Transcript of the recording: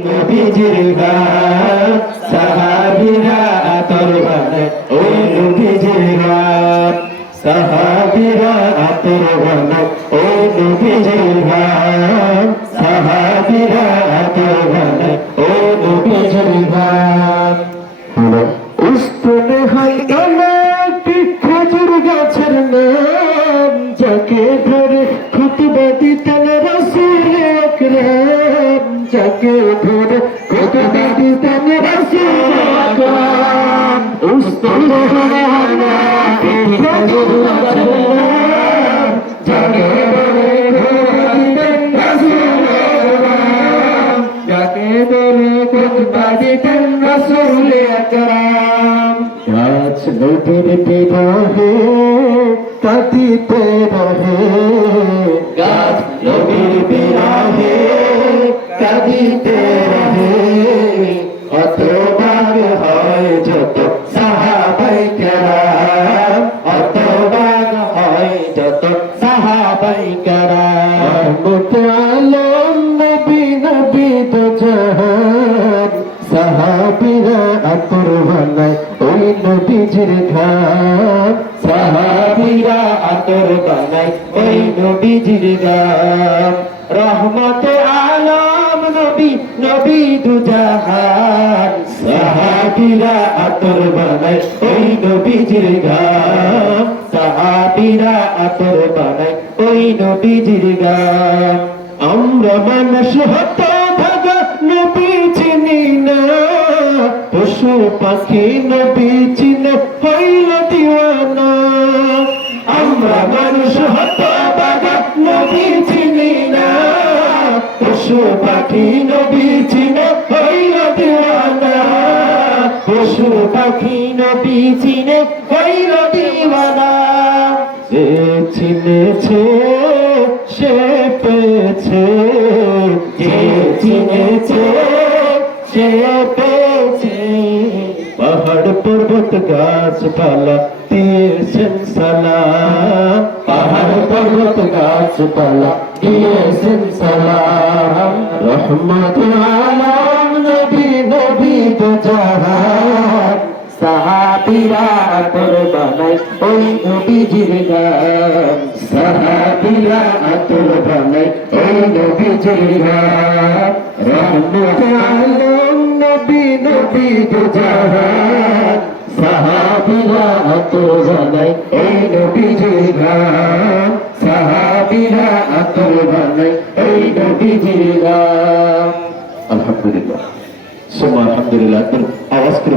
নবীজির গান সাহাবীরা আতর বানায় ওই নবীজির গান সাহাবীরা আতর বানায় ওই নবীজির যাকে ধরে খুতবা দিতেন রসুল কাঁদিতে রহে। অত বাগ হয় যত সাহাবাই কেরাম। অত বাগ হয় যত সাহাবাই কেরাম। মুতে আলম নবী নবী তো জাহান। সাহাবিরা আতর বানায় ওই নবীজির ঘাম। সাহাবিরা আতর বানায় ওই নবীজির ঘাম। রহমত আলম নবী নবী দুজাহান সাহাবিরা আতর বানায়, ওই নবীজির ঘাম সাহাবিরা আতর বানায়, ওই নবীজির ঘাম আমরা মানুষ হতো ভাগা নবী চিনি না। পশু পাখি নবী পাখি নবী চিনে হইল দিওয়ানা। পশু পাখি নবী চিনে হইল দিওয়ানা। যে চিনেছে, সে পেয়েছে। যে চিনেছে, সে পেয়েছে। পাহাড় পর্বত গাছপালা সালাম। পাহাড় পর্বত গাছপালা দিয়েছেন সালাম। রহমত আলম, নবী নবী তো সাহাবিরা আতর ওই নবীজির গান। সাহাবিরা আতর ওই নবীজির গান। রহমত আলম, নবী নবী দুজাহান সাহাবিরা আতর বানাই আলহামদুলিল্লাহ। সোমা আলহামদুলিল্লাহ। আওয়াজ করে